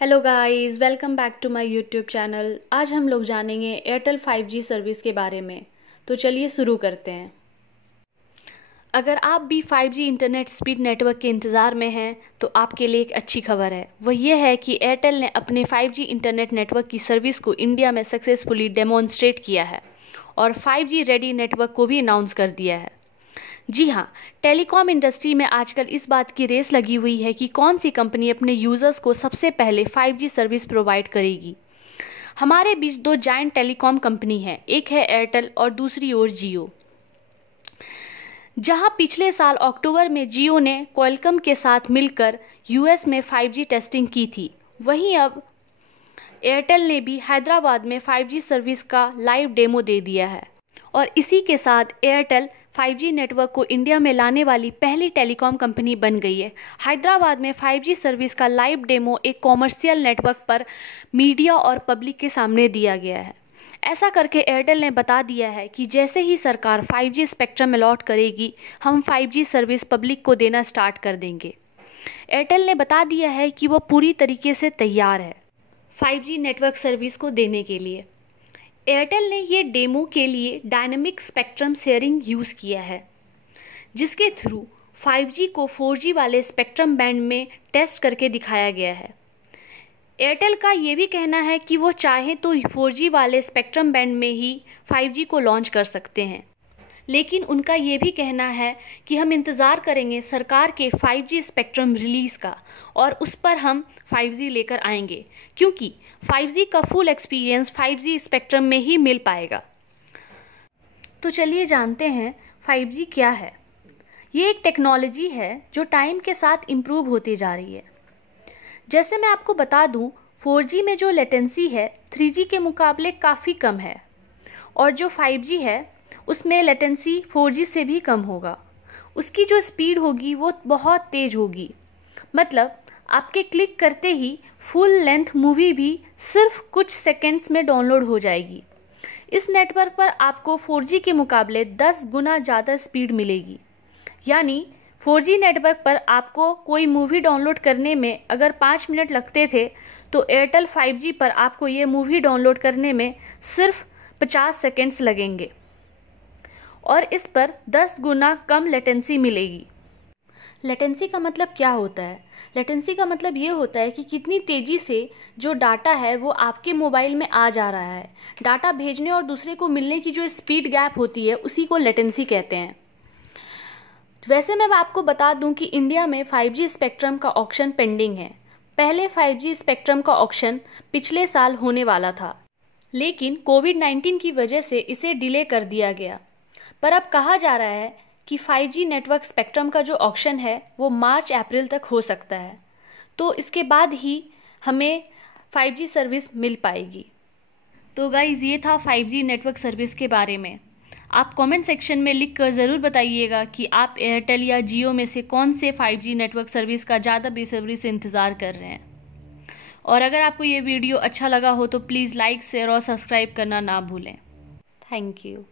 Hello guys, welcome back to my YouTube channel. आज हम लोग जानेंगे एयरटेल 5G सर्विस के बारे में। तो चलिए शुरू करते हैं। अगर आप भी 5G इंटरनेट स्पीड नेटवर्क के इंतज़ार में हैं तो आपके लिए एक अच्छी खबर है। वह यह है कि एयरटेल ने अपने 5G इंटरनेट नेटवर्क की सर्विस को इंडिया में सक्सेसफुली डेमोन्स्ट्रेट किया है और 5G रेडी नेटवर्क को भी अनाउंस कर दिया है। जी हाँ, टेलीकॉम इंडस्ट्री में आजकल इस बात की रेस लगी हुई है कि कौन सी कंपनी अपने यूज़र्स को सबसे पहले 5G सर्विस प्रोवाइड करेगी। हमारे बीच दो जायंट टेलीकॉम कंपनी हैं, एक है एयरटेल और दूसरी ओर जियो। जहां पिछले साल अक्टूबर में जियो ने क्वालकॉम के साथ मिलकर यूएस में 5G टेस्टिंग की थी, वहीं अब एयरटेल ने भी हैदराबाद में 5G सर्विस का लाइव डेमो दे दिया है और इसी के साथ एयरटेल 5G नेटवर्क को इंडिया में लाने वाली पहली टेलीकॉम कंपनी बन गई है। हैदराबाद में 5G सर्विस का लाइव डेमो एक कॉमर्शियल नेटवर्क पर मीडिया और पब्लिक के सामने दिया गया है। ऐसा करके एयरटेल ने बता दिया है कि जैसे ही सरकार 5G स्पेक्ट्रम अलॉट करेगी, हम 5G सर्विस पब्लिक को देना स्टार्ट कर देंगे। एयरटेल ने बता दिया है कि वो पूरी तरीके से तैयार है 5G नेटवर्क सर्विस को देने के लिए। एयरटेल ने ये डेमो के लिए डायनेमिक स्पेक्ट्रम शेयरिंग यूज़ किया है, जिसके थ्रू 5G को 4G वाले स्पेक्ट्रम बैंड में टेस्ट करके दिखाया गया है। एयरटेल का ये भी कहना है कि वो चाहें तो 4G वाले स्पेक्ट्रम बैंड में ही 5G को लॉन्च कर सकते हैं, लेकिन उनका ये भी कहना है कि हम इंतज़ार करेंगे सरकार के 5G स्पेक्ट्रम रिलीज़ का और उस पर हम 5G लेकर आएंगे, क्योंकि 5G का फुल एक्सपीरियंस 5G स्पेक्ट्रम में ही मिल पाएगा। तो चलिए जानते हैं 5G क्या है। ये एक टेक्नोलॉजी है जो टाइम के साथ इम्प्रूव होती जा रही है। जैसे मैं आपको बता दूं, 4G में जो लेटेंसी है 3G के मुकाबले काफ़ी कम है और जो 5G है उसमें लेटेंसी 4G से भी कम होगा। उसकी जो स्पीड होगी वो बहुत तेज़ होगी, मतलब आपके क्लिक करते ही फुल लेंथ मूवी भी सिर्फ कुछ सेकंड्स में डाउनलोड हो जाएगी। इस नेटवर्क पर आपको 4G के मुकाबले 10 गुना ज़्यादा स्पीड मिलेगी। यानी 4G नेटवर्क पर आपको कोई मूवी डाउनलोड करने में अगर 5 मिनट लगते थे, तो एयरटेल 5G पर आपको ये मूवी डाउनलोड करने में सिर्फ 50 सेकंड्स लगेंगे और इस पर 10 गुना कम लेटेंसी मिलेगी। लेटेंसी का मतलब क्या होता है? लेटेंसी का मतलब ये होता है कि कितनी तेज़ी से जो डाटा है वो आपके मोबाइल में आ जा रहा है। डाटा भेजने और दूसरे को मिलने की जो स्पीड गैप होती है उसी को लेटेंसी कहते हैं। वैसे मैं आपको बता दूं कि इंडिया में 5G स्पेक्ट्रम का ऑक्शन पेंडिंग है। पहले 5G स्पेक्ट्रम का ऑक्शन पिछले साल होने वाला था, लेकिन कोविड-19 की वजह से इसे डिले कर दिया गया। पर अब कहा जा रहा है कि 5G नेटवर्क स्पेक्ट्रम का जो ऑक्शन है वो मार्च अप्रैल तक हो सकता है, तो इसके बाद ही हमें 5G सर्विस मिल पाएगी। तो गाइज़, ये था 5G नेटवर्क सर्विस के बारे में। आप कमेंट सेक्शन में लिख कर ज़रूर बताइएगा कि आप एयरटेल या जियो में से कौन से 5G नेटवर्क सर्विस का ज़्यादा बेसब्री से इंतज़ार कर रहे हैं। और अगर आपको ये वीडियो अच्छा लगा हो तो प्लीज़ लाइक, शेयर और सब्सक्राइब करना ना भूलें। Thank you.